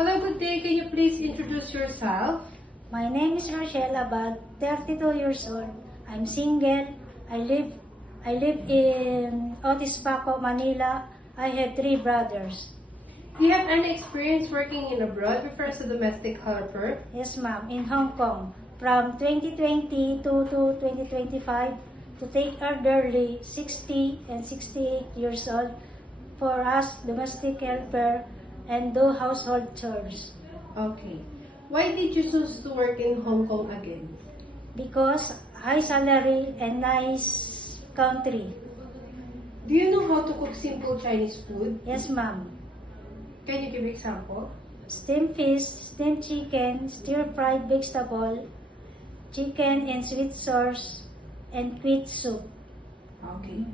Hello, good day. Can you please introduce yourself? My name is Rochelle Abad, 32 years old. I'm single. I live in Otis Paco, Manila. I have 3 brothers. Do you have any experience working in abroad before as a domestic helper? Yes, ma'am, in Hong Kong from 2020 to 2025 to take elderly 60 and 68 years old for us domestic helper and do household chores. Okay. Why did you choose to work in Hong Kong again? Because high salary and nice country. Do you know how to cook simple Chinese food? Yes, ma'am. Can you give example? Steamed fish, steamed chicken, stir-fried vegetable, chicken and sweet sauce, and quid soup. Okay.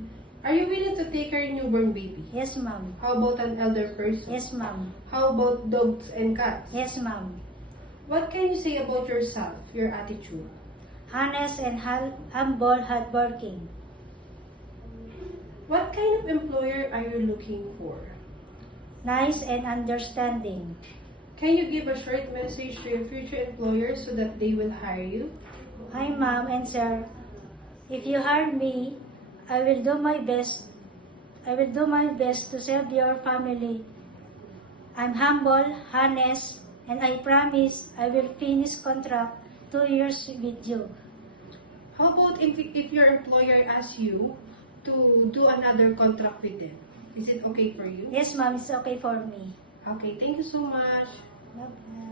Are you willing to take care of newborn baby? Yes, ma'am. How about an elder person? Yes, ma'am. How about dogs and cats? Yes, ma'am. What can you say about yourself, your attitude? Honest and humble, hardworking. What kind of employer are you looking for? Nice and understanding. Can you give a short message to your future employers so that they will hire you? Hi, ma'am and sir. If you hire me, I will do my best. I will do my best to serve your family. I'm humble, honest, and I promise I will finish contract 2 years with you. How about if your employer asks you to do another contract with them? Is it okay for you? Yes, ma'am, it's okay for me. Okay, thank you so much. Bye-bye.